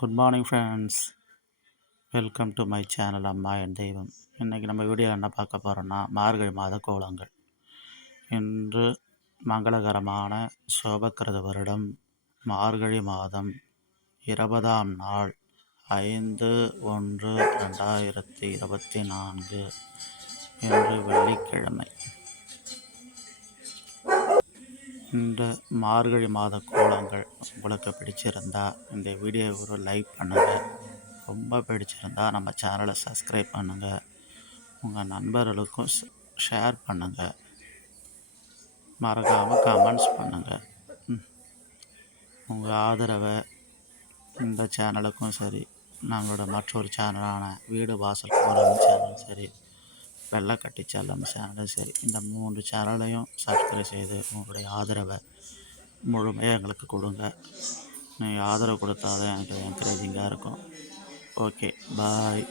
Good morning friends. Welcome to my channel அம்மா என் தெய்வம். இன்றைக்கி நம்ம வீடியோவில் என்ன பார்க்க போகிறோன்னா மார்கழி மாத கோலங்கள். இன்று மங்களகரமான சோபக்கிருத வருடம் மார்கழி மாதம் 20ஆம் நாள் 5/1/2024 இன்று வெள்ளிக்கிழமை. இந்த மார்கழி மாத கோலங்கள் உங்களுக்கு பிடிச்சிருந்தா இந்த வீடியோவை ஒரு லைக் பண்ணுங்கள். ரொம்ப பிடிச்சிருந்தா நம்ம சேனலை சப்ஸ்கிரைப் பண்ணுங்கள். உங்கள் நண்பர்களுக்கும் ஷேர் பண்ணுங்கள். மறக்காமல் கமெண்ட்ஸ் பண்ணுங்கள். உங்கள் ஆதரவை இந்த சேனலுக்கும் சரி, நம்மளோட மற்றொரு சேனலான வீடு வாசல் கோலம் சேனலும் சரி, வெள்ளைக்கட்டி செல்லம் சேனலும் சரி, இந்த 3 சேனலையும் சப்ஸ்கிரைப் செய்து உங்களுடைய ஆதரவை முழுமையாக எங்களுக்கு கொடுங்க. நீங்கள் ஆதரவு கொடுத்தா தான் எனக்கு என்கரேஜிங்காக இருக்கும். ஓகே, பாய்.